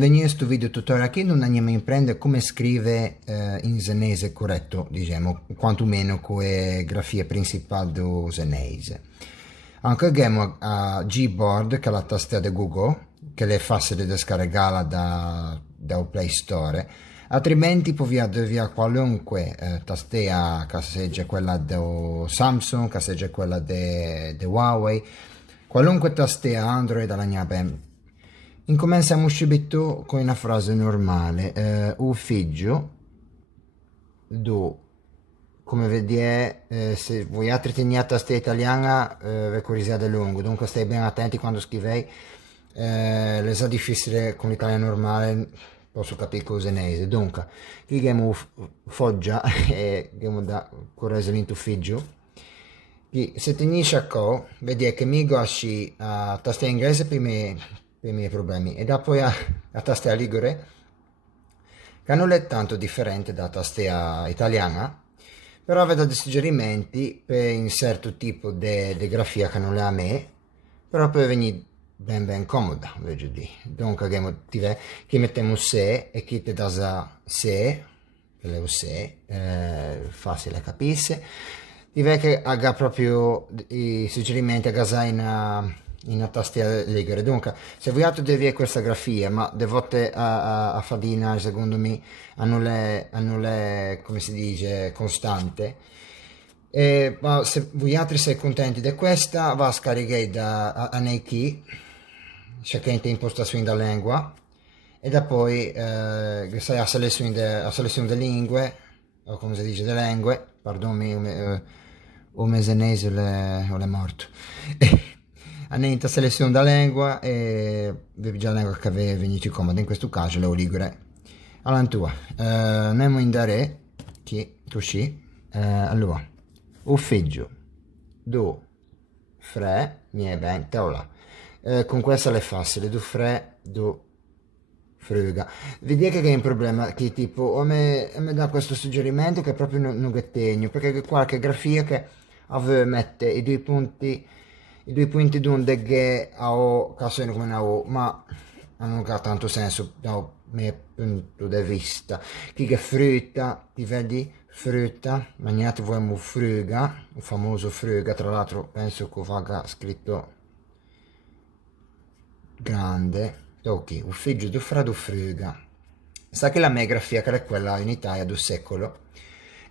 In questo video tutorial qui non andiamo a imprendere come scrive in senese corretto, diciamo, quantomeno come grafia principale do senese. Anche abbiamo a Gboard, che è la tastiera di Google, che è facile da scaricare da Play Store, altrimenti puoi via qualunque tastiera, che sia quella do Samsung, che sia quella di Huawei, qualunque tastiera Android alla mia ben. Incominciamo subito con una frase normale. Un figlio do, come vedi, se voi altri teniate a tastiera italiana, vi corrisiate lungo, dunque stai ben attenti quando scrivei. Le sa difficile con l'italiano normale, posso capire cosa ne. Dunque, qui abbiamo foggia e abbiamo da correggere figlio. Se tenisci a co, vedi che mi gosci a tastiera inglese per i miei problemi e dopo a tastiera ligure, che non è tanto differente da tastiera italiana, però vedo dei suggerimenti per un certo tipo di grafia che non è a me, però per venire ben comoda, vedo di. Dunque abbiamo che mettiamo se e chi ti dà se, che è se, facile capirsi. Direi che ha proprio i suggerimenti a casa in una tastiera ligure. Dunque, se vogliate devi questa grafia, ma de volte a fadina, secondo me, hanno le, come si dice, costante. Ma se voi altri siete contenti di questa, va a scaricare a Nike, scegliete impostazioni da lingua, e da poi sai a selezione delle lingue, o come si dice, delle lingue, pardonmi, o mesenese o le morto. Andiamo a selezione da lingua e vi già la lingua che vi venite comoda, in questo caso le ligure. Allora, tua, andiamo in dare, che così, allora, o figlio, do, fre, mi è ben, teola. Con questa è facile, do fre, do frega. Vedi che è un problema che tipo o me dà questo suggerimento che proprio non è tegno, perché qualche grafia che mette i due punti donde che a o sono come una o, ma non ha tanto senso dal mio punto di vista. Chi che frutta, ti vedi? Frutta, maniate voi fruga, il famoso fruga, tra l'altro penso che vada scritto grande. Ok, un figlio di Fra Fruga. Sa che la mia grafia, che è quella in Italia del secolo,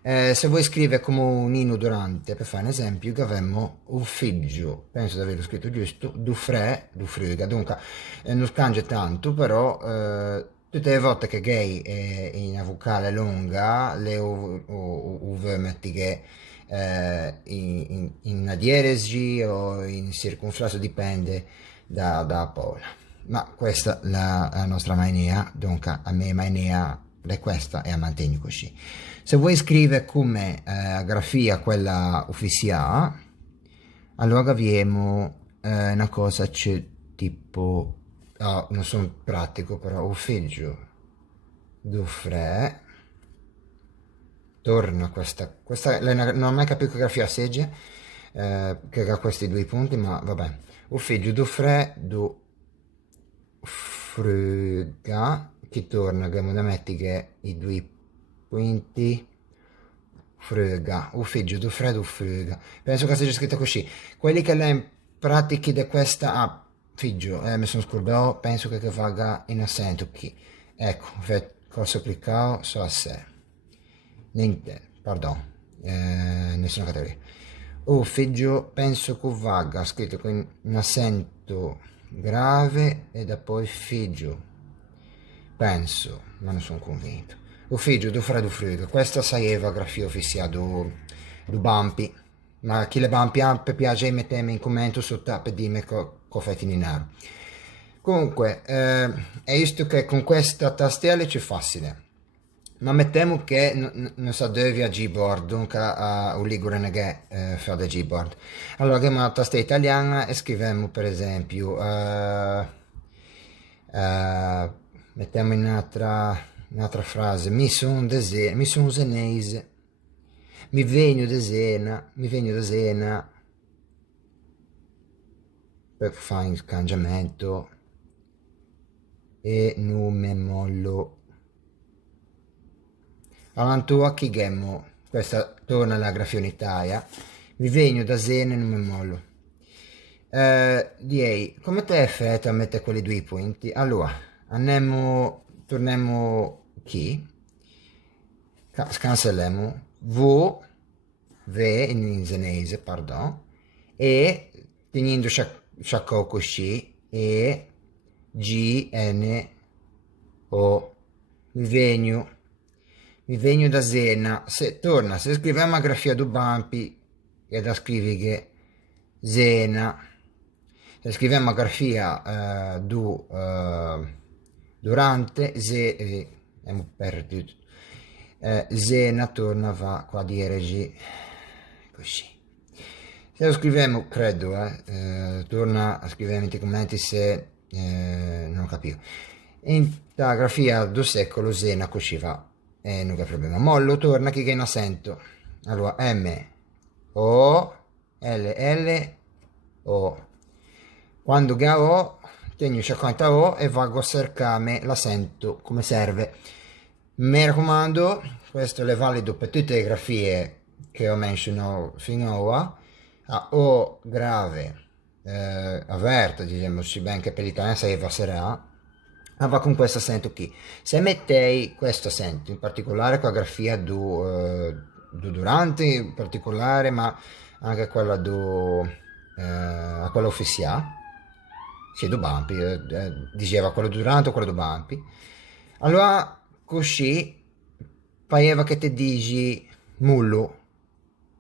se vuoi scrivere come un Nino Durante, per fare un esempio, che avremmo un figlio, penso di averlo scritto giusto, du Fre, du Fruga. Dunque, non scambia tanto, però tutte le volte che gay è in una vocale lunga, le metti che in una dieresi o in circonflasso dipende da Paola. Ma questa è la nostra mania, dunque a me mania è questa e a mantengo così. Se vuoi scrivere come grafia quella ufficiale, allora abbiamo una cosa c'è tipo, non sono pratico però, un figlio do fre, torna questa non ho mai capito che grafia segge, che ha questi due punti, ma vabbè. Un figlio do fre, do fruga, che torna, che da metti che i due punti, fruga, un figlio do fre, do fruga. Penso che sia scritto così. Quelli che le pratichi di questa, figlio, mi sono scordato, penso che vada in accento qui. Ecco, cosa cliccare, so a sé. Niente, pardon, nessuna categoria. O figlio, penso che vaga, scritto con un accento grave e da poi figlio. Penso, ma non sono convinto. O figlio, do fra do frigo. Questa saeva grafia ufficiale do Bampi. Ma chi le Bampi ha per piacere mettemi in commento sotto per dirmi co fai finire. Comunque, è visto che con questa tastiera c'è facile. Ma mettiamo che non sa dove a Gboard, dunque a un ligure che fa da Gboard. Allora abbiamo una tastiera italiana e scriviamo per esempio, mettiamo in un'altra frase, mi sono senese, mi vengo da Sena, per fare il cangiamento e non me mollo. Avantua chi gemmo, questa torna alla grafia unitaria, mi vengo da Zene e non mi mollo. Direi, come te effetto a mettere quei due punti? Allora, torniamo qui, scanselliamo, V in senese, pardon, e tenendo sciacco così, e G, N, O, mi vengo da Zena, se scriviamo a grafia do Bampi, è da scrivere che Zena, se scriviamo a grafia durante, abbiamo perduto, Zena torna va qua di RG, così. Se lo scriviamo, credo, torna a scrivere nei commenti se non capivo. In la grafia do secolo Zena così va. Non c'è problema. Mollo torna che in accento. Allora M O L L O. Quando ga O tengo 50 O e vado a cercare l'accento come serve. Mi raccomando, questo è valido per tutte le grafie che ho menzionato fino a ora. A O grave averto, diciamo, ben che per l'italiano serve sarà. Va con questo accento qui. Se mettei questo accento, in particolare con la grafia do durante, in particolare, ma anche quella a quella ufficiale, sì, do Bampi, diceva quello durante o quello do Bampi, allora così pareva che ti dici mullo,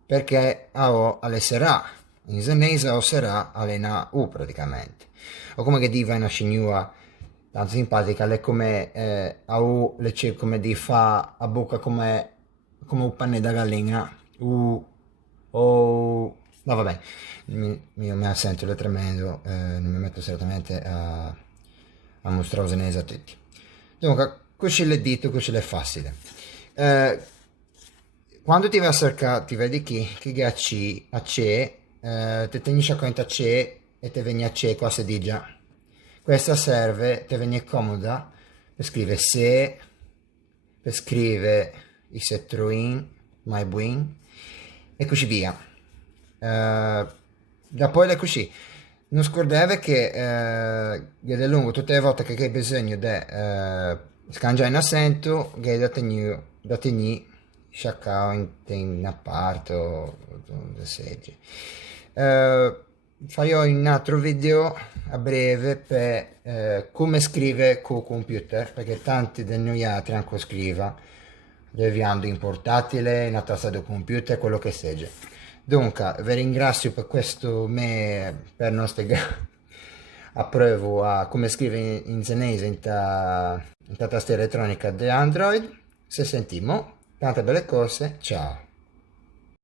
perché a O alle sarà, in senese o sarà alle na U praticamente, o come che diva una signora tanto simpatica, lei come le c'è come di fa a bocca come un panne da gallina no vabbè, mi assento, è tremendo, non mi metto certamente a mostrare la senese a tutti. Dunque così l'è detto, così l'è facile. Quando ti vai a cercare, ti vedi che a C, ti tenisci a conto a C e ti vieni a C qua si dice. Questa serve, ti viene comoda per scrivere se, per scrivere i setruin, my buin e così via. Da poi è così. Non scordate che è lungo tutte le volte che hai bisogno di scangiare in accento, che è da tenere sciaccao in apparto, da seggi. Farò un altro video a breve per come scrivere col computer, perché tanti di noi altri anche scrivono deviando in portatile, in tassa del computer, quello che sia. Dunque, vi ringrazio per questo per nostre approvo a come scrivere in senese in tastiera elettronica di Android. Se sentimo, tante belle cose, ciao!